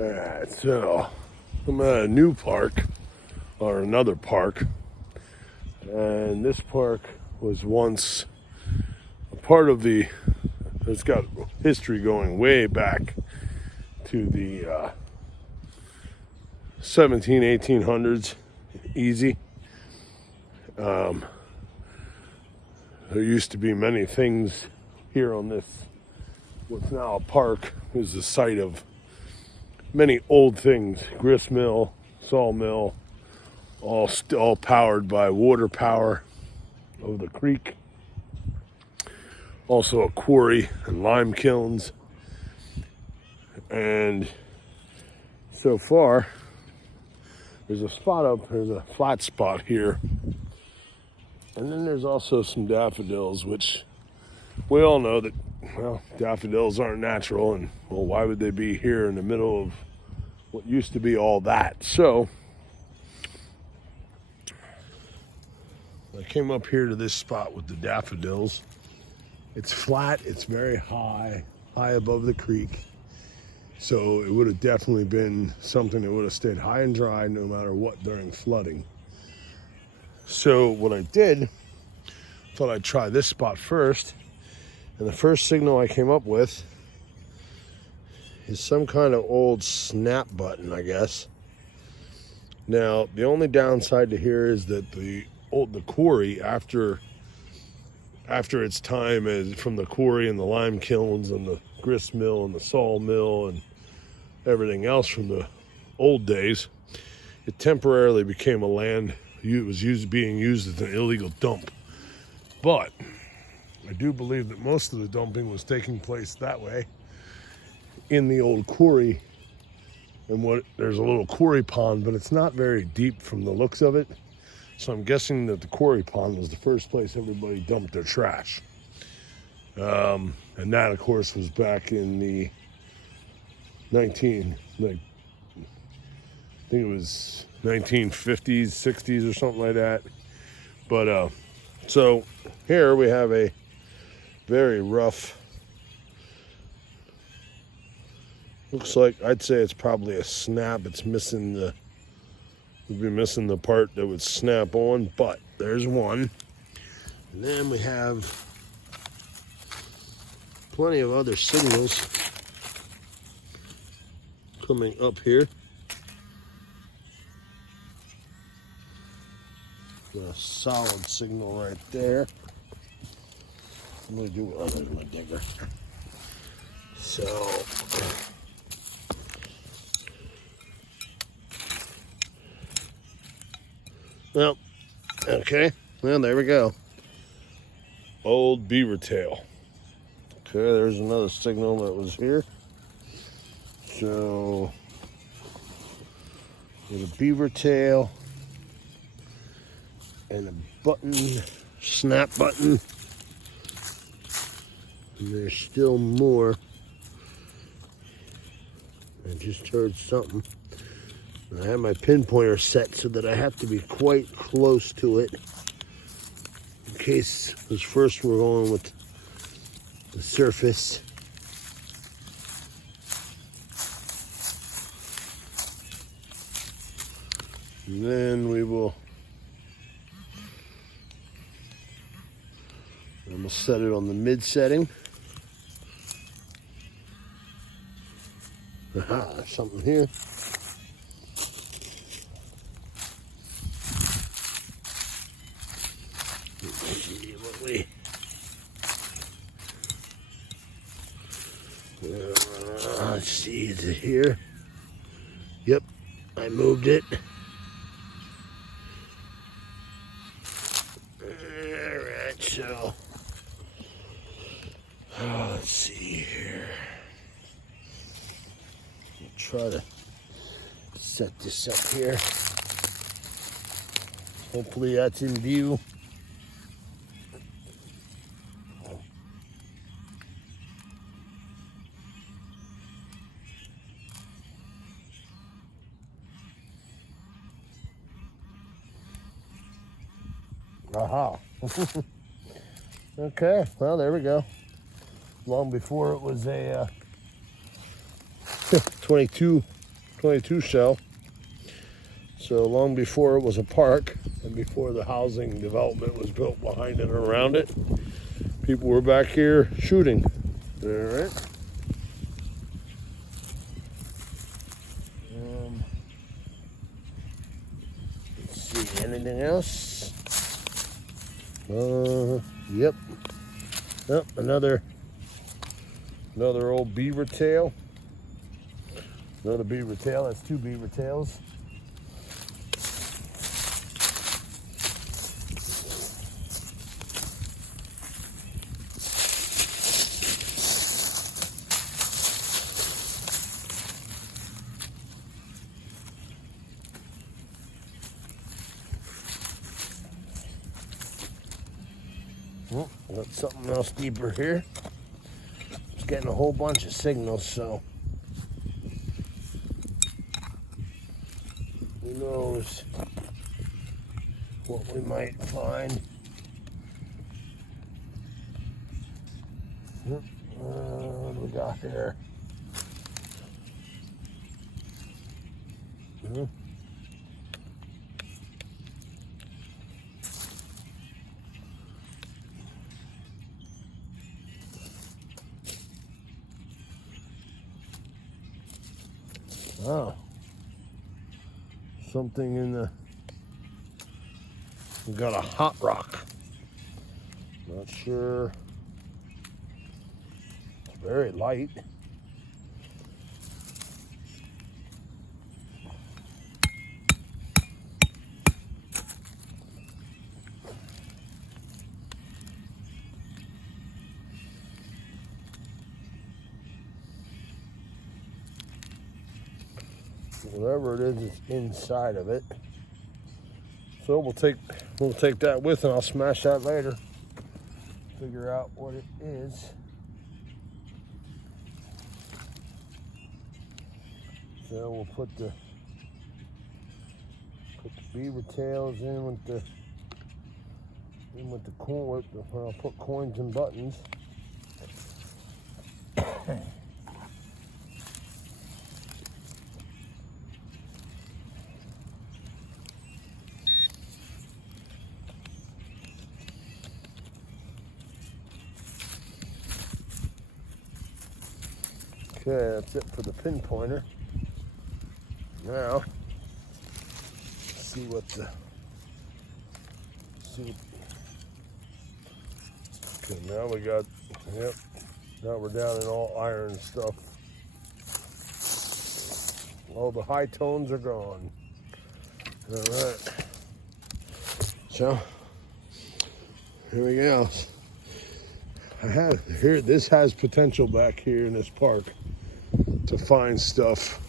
Alright, so I'm at a new park, or another park, and this park was once a part of it's got history going way back to the 1800's, easy. There used to be many things here on this, what's now a park, is the site of many old things, grist mill, sawmill, all powered by water power of the creek. Also a quarry and lime kilns. And so far, there's a flat spot here. And then there's also some daffodils, which we all know that, well, daffodils aren't natural, and, well, why would they be here in the middle of what used to be all that? So I came up here to this spot with the daffodils. It's flat, it's very high above the creek. So it would have definitely been something that would have stayed high and dry no matter what during flooding. So what I did, thought I'd try this spot first. And the first signal I came up with is some kind of old snap button, I guess. Now, the only downside to here is that the quarry, after its time as from the quarry and the lime kilns and the grist mill and the sawmill and everything else from the old days, it temporarily became a land. It was being used as an illegal dump. But I do believe that most of the dumping was taking place that way in the old quarry. And there's a little quarry pond, but it's not very deep from the looks of it. So I'm guessing that the quarry pond was the first place everybody dumped their trash. And that, of course, was back in the I think it was 1950s, 60s or something like that. But so here we have a very rough, looks like, I'd say it's probably a snap. It's missing we'd be missing the part that would snap on, but there's one. And then we have plenty of other signals coming up here. A solid signal right there. I'm gonna do there's my digger. So well, okay, well, there we go. Old beaver tail. Okay, there's another signal that was here. So with a beaver tail and a button, snap button. And there's still more. I just heard something. I have my pinpointer set so that I have to be quite close to it in case, because first we're going with the surface. And then we will, I'm going to set it on the mid setting. Aha, there's something here. Let's see what let's see, is it here? Yep, I moved it. Alright, so let's see here. I'll try to set this up here. Hopefully that's in view. Aha. Okay, well, there we go. Long before it was a 22 22 shell. So long before it was a park and before the housing development was built behind it and around it, people were back here shooting. All right. Let's see, anything else? Yep. Yep, another old beaver tail. Another beaver tail. That's two beaver tails. Oh, got something else deeper here. It's getting a whole bunch of signals, so who knows what we might find. What do we got here? Oh, something in the, we got a hot rock. Not sure. It's very light. Whatever it is, it's inside of it. So we'll take that with, and I'll smash that later. Figure out what it is. So we'll put the beaver tails in with the coin. I'll put coins and buttons. Okay, that's it for the pinpointer. Now, see what the, okay, now we got, yep, now we're down in all iron stuff. All the high tones are gone. All right. So, here we go. This has potential back here in this park to find stuff.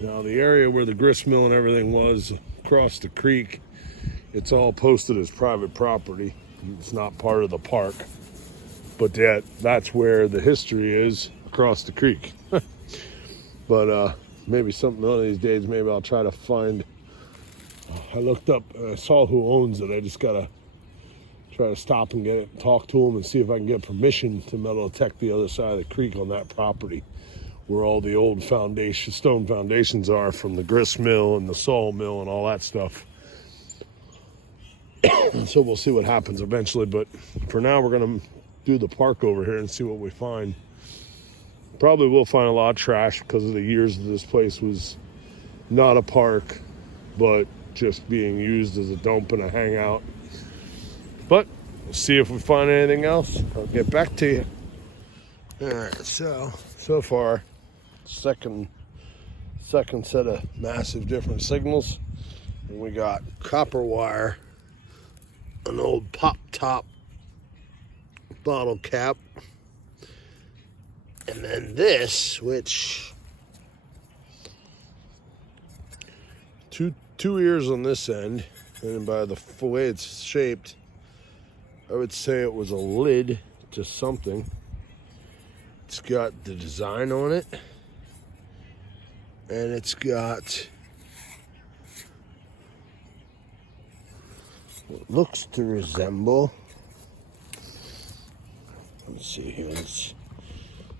Now the area where the grist mill and everything was across the creek, it's all posted as private property. It's not part of the park, but that's where the history is, across the creek. But maybe something one of these days, maybe I'll try to find, I looked up and I saw who owns it. I just gotta try to stop and get it, talk to them and see if I can get permission to metal detect the other side of the creek on that property where all the old stone foundations are from the grist mill and the saw mill and all that stuff. So we'll see what happens eventually, but for now we're gonna do the park over here and see what we find. Probably will find a lot of trash because of the years that this place was not a park, but just being used as a dump and a hangout. But we'll see if we find anything else. I'll get back to you. All right, so far, second set of massive different signals. And we got copper wire, an old pop top bottle cap, and then this, which two ears on this end, and by the way it's shaped, I would say it was a lid to something. It's got the design on it, and it's got what looks to resemble, let's see here, let's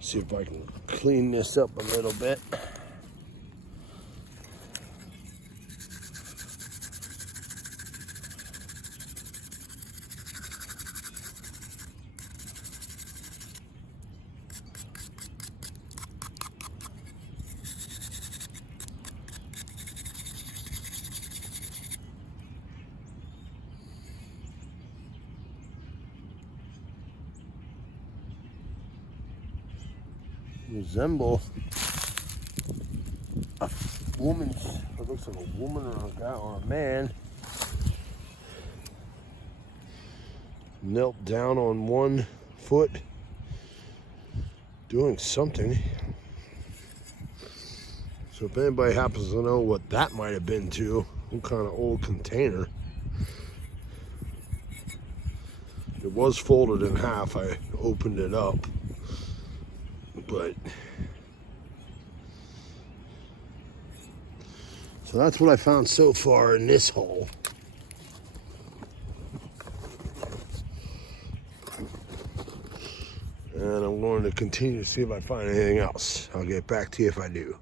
see if I can clean this up a little bit. resemble a woman's, it looks like a woman or a guy or a man knelt down on one foot doing something. So if anybody happens to know what that might have been to, what kind of old container. It was folded in half. I opened it up, but so that's what I found so far in this hole. And I'm going to continue to see if I find anything else. I'll get back to you if I do.